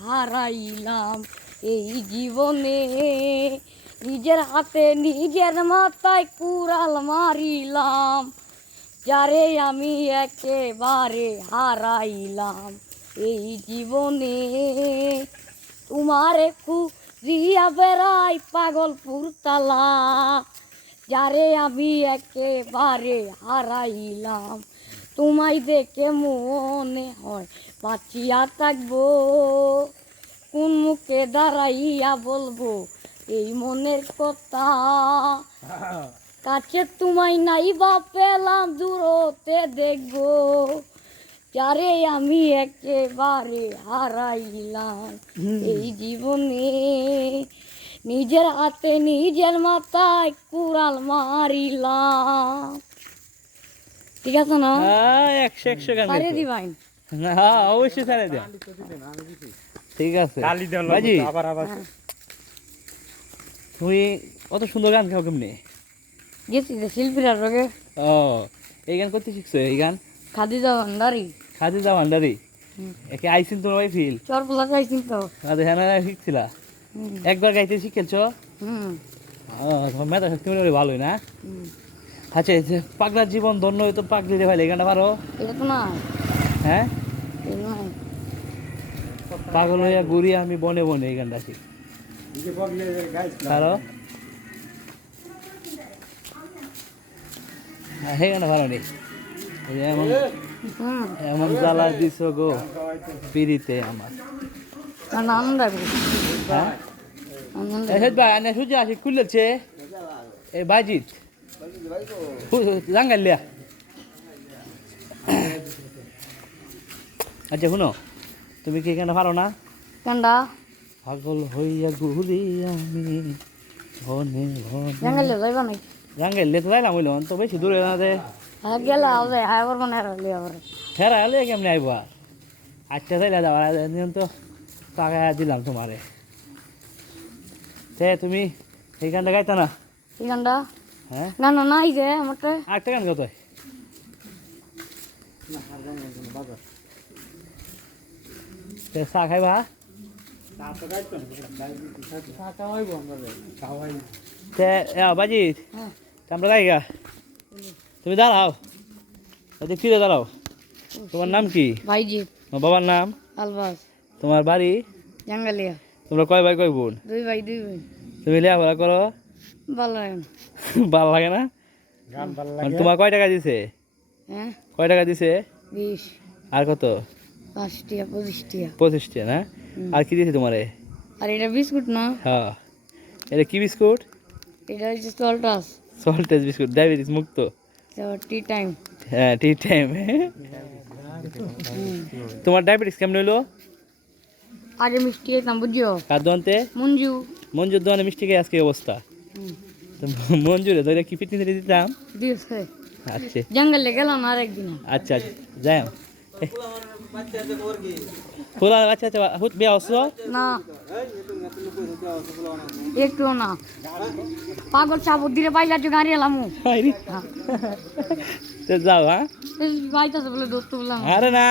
হারাইলাম এই জীবনে, নিজের হাতে নিজের মাথায় কুড়াল মারিলাম, যারে আমি একেবারে হারাইলাম এই জীবনে। তোমারে খুঁজিয়া বেড়াই পাগলপুর তালা, যারে আমি একেবারে হারাইলাম। তোমায় দেখে মনে হয় বাঁচিয়া থাকবো, কোন মুখে দাঁড়াইয়া বলবো এই মনের কথা। কাছে তোমায় নাই বা পেলাম, দূরতে দেখবো, যারে আমি একেবারে হারাইলাম এই জীবনে। নিজের হাতে নিজের মাথায় কুড়াল মারিলাম। ঠিক আছে না? সারে দিবাই না, অবশ্যই সারে দেন। ঠিক আছে বাজি, তুমি অত সুন্দর গান খাও কেমনি? গেছি যে শিল্পীরা রোগে। ও, এই গান করতে শিখছো? এই গান খাদিজা ভান্ডারি। খাদিজা ভান্ডারি একে আইসিন তোমার ওই ফিল চরপলা খাইছিন তো। হ্যাঁ শিখছিলা? একবার গাইতে শিখেছো? তোমার মেধা শক্তি মনে ভালোই না? আচ্ছা, এই যে পাগলার জীবন ধন্য হয়তো পাগলি রে ভাই, এই গানটা পারো? এটা তো না। হ্যাঁ, পাগল হইয়া ঘুরি আমি বনে বনে, এই গানটা শিখ পারো? সেই গানটা ভালো নেই। এমন এমন জ্বালা দিছ গো পিড়িতে আমার। হ্যাঁ, ভাই আনে সূর্য আসি খুলেছে এই বাজিত জাঙ্গালিয়া। আচ্ছা শুনো, তুমি কি এখানে পারো না? কান্ডা পাগল হইয়া ঘুরি আমি ঘনে ঘনে। জাঙ্গালে যাইবা নাই? জাঙ্গালে তো যাইলাম হইল, তো বেশি দূরে না যে। হ্যাঁ গেলা হবে, হ্যাঁ করবো না হারালি আবার। হেরা হলে কেমনি আইব? আর আচ্ছা যাইলা যাওয়া নিয়ম তো টাকা দিলাম তোমারে। তে তুমি এই গানটা গাইতা না? এই গানটা? হ্যাঁ, গান নাই যে আমারটা। আরেকটা গান কত? চা খাইবা? বাজি আমরা যাই গা, তুমি দাঁড়াও, ফিরে দাঁড়াও। তোমার নাম কি? ভাইজি। তোমার বাবার নাম? আলবাস। তোমার বাড়ি? জাঙ্গালিয়া। তোমরা কয় ভাই কয় বোন? দুই ভাই দুই বোন। তুমি লেখাপড়া করো? ভালো লাগে না। ভালো লাগে না? তোমার কয় টাকা দিছে? হ্যাঁ, কয় টাকা দিছে? 20। আর কত? 5 টাকা 25 টাকা। 25 টাকা না? আর কি দিছে তোমারে? আর এটা বিস্কুট না? হ্যাঁ, এটা কি বিস্কুট? এটা হচ্ছে সল্টাস। সল্টেজ বিস্কুট, ডায়াবেটিস মুক্ত। Tea time. হ্যাঁ, টি টাইম। তোমার ডায়াবেটিস কেমন হইলো? আগে মিষ্টি খেতাম বুঝছো? কার দোকানতে? মঞ্জু। মঞ্জুর দোকানে মিষ্টি খেয়ে আজকে অবস্থা। মঞ্জুরে ধরে কি ফিটনেস দিতাম? দিয়েছে। আচ্ছা জঙ্গলে গেলাম আর একদিন। আচ্ছা যাই। ফুলা আচ্ছা আচ্ছা হুত বিয়া হচ্ছো না, একটু না। পাগল চাবুক দিলে পাইলা যে গাড়ি এলাম। যাও। হ্যাঁ, পাইতেছে বলে দোস্ত বললাম। আরে না,